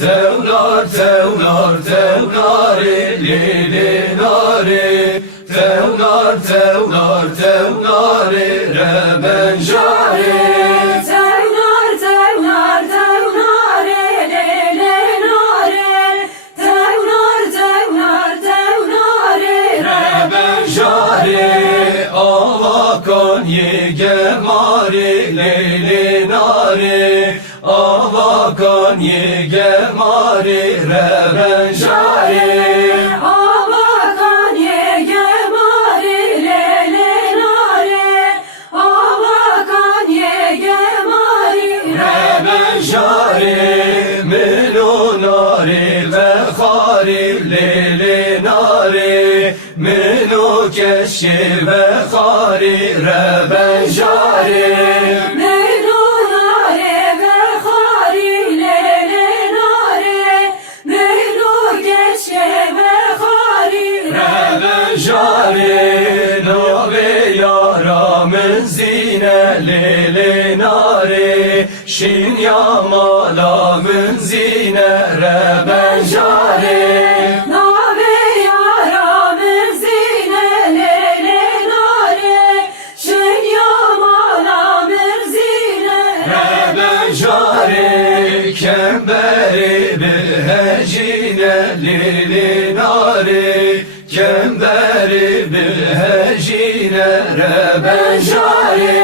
Tevnar tevnar tevnare lili nare, tevnar tevnar tevnare rebenjare. Tevnar tevnar tevnare lili nare, tevnar tevnar tevnare Rebenjare avakan yegemare lili nare, avakan yegemare rebenjare. Avakan yegemare lili nare, avakan yegemare Rebenjare menonare ve harif lili nare, meno keşke ve hari rebenjare. Menunare ve hari lili nare, menu geçe ve hari Rebenjare nave yaramın zine lili nare, şin yamalamın zine rebenjare. Nave yaramın zine lili nare, şen yamalamın zine Rebenjare kemberi bir hecine lili nare, kemberi bir hecine rebenjare.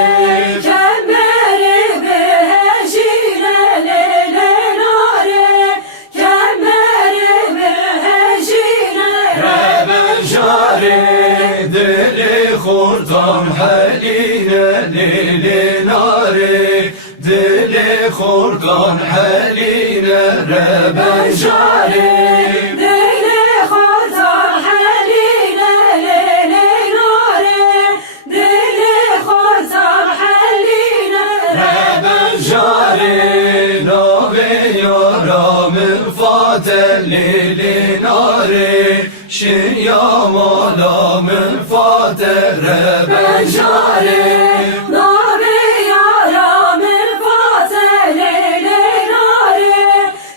Kemberi behecine lili nare, kemberi behecine Rebenjare dili kurdan haline lili nare, dili kurdan haline rebenjare. Deli kurtar haline lili nare, deli kurtar haline Rebenjare nave yaramın fatel lili nare, şin yamalamın fatel rebenjare. Nave yaramın fatele nare,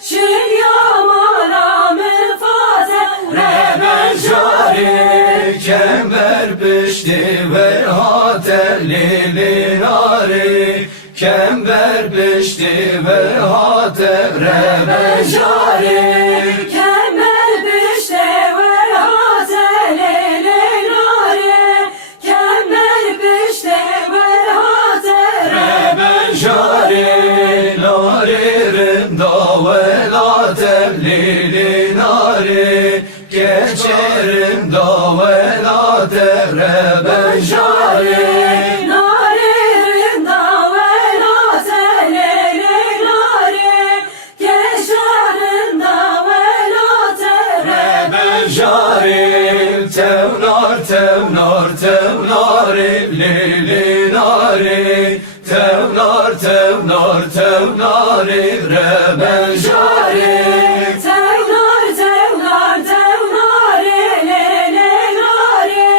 şin yamalamın fatele Rebenjare kember pişti ve hatel lili nare, kember pişti ve hatel rebenjare. Kemer pişte ve hatele nare, kemer pişte ve hatele Rebenjare narerin davelatem lili nare, geçerim davelatem rebenjare. Narerin davelatele nare, geçerin davelatele Rebenjare tevnar tevnar tevnare lili nare, tevnar tevnar tevnare rebenjare. Tevnar tevnar tevnare lili nare,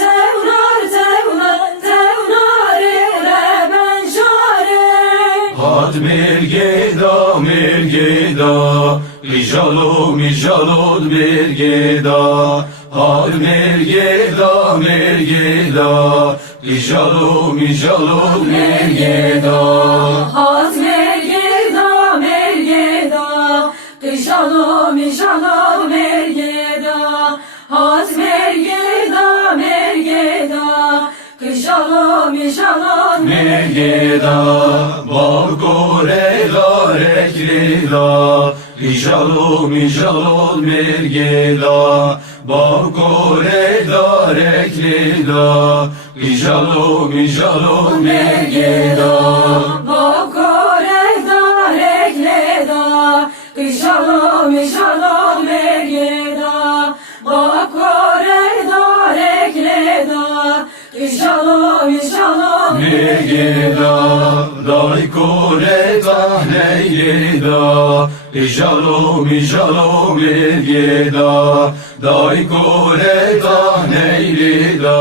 tevnar tevnar tevnare rebenjare. Had mirgeda mirgeda, lijalud mijalud mirgeda. Had mirgeda mirgeda, lijalud mijalud mirgeda. Az mergeda mergeda, kışalo mişalo mergeda. Az mergeda mergeda, kışalo mişalo Mirgeda, balkoreda rekreda, lijalud mijalud mirgeda. Balkoreda rekreda, lijalud mijalud mirgeda. Bakoreda regleda, kışalo mişalo mergeda. Bakoreda regleda, kışalo mişalo Mirgeda, daikoreda neyleda, lijalud mijalud mirgeda. Daikoreda neyleda,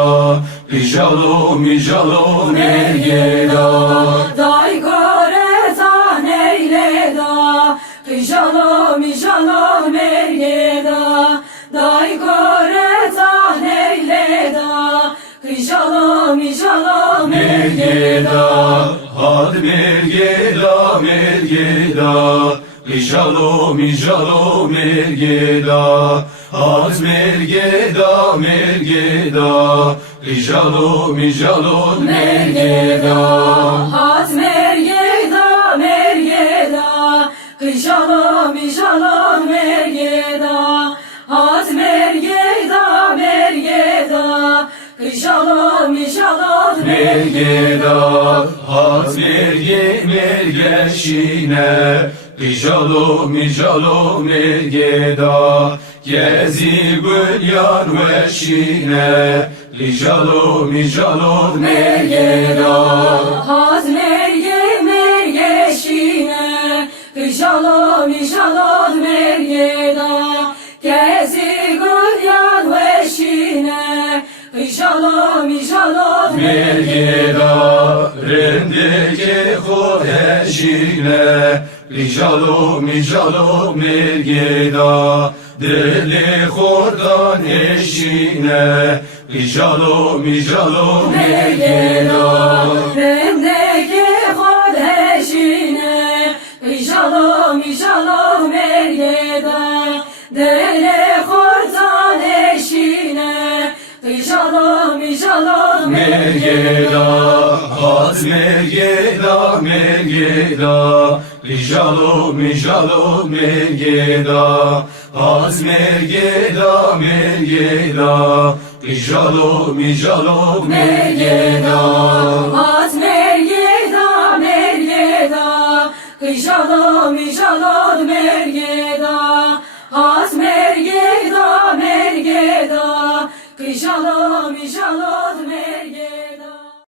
lijalud mijalud mirgeda. Dai gore ta neyle da, kışalo Shalom, shalom, mergeda, dai koreta neyleda. Shalom, shalom, Mergeda, had mergeda, mergeda. Shalom, shalom, mergeda, had mergeda, mergeda. Shalom, shalom, mergeda. Hat mergeda, mergeda. Shalom, shalom, mergeda. Hat mergeda, mergeda. Shalom, shalom, Mergeda, hat mergeşine. Shalom, shalom, mergeda. Gezi gül yar veşine. Shalom, shalom, mergeda. Hat mergeşine. Shalom, shalom, mergeda. Gezi gül yar veşine. Shalom, shalom, Mergeda, rendeki hoheşine. Shalom, shalom, mergeda. Deli hordan eşine. Shalom, shalom, mergeda. Bendeki hodeşine. Shalom, shalom, mergeda. Dele hortan eşine. Shalom, shalom, Mergeda, hat mergeda, mergeda. Shalom, shalom, mergeda. Hat mergeda, mergeda. Shalom, shalom, mergeda. Hat mergeda, mergeda. Shalom, shalom, mergeda. Hat mergeda, mergeda. Shalom, shalom, mergeda.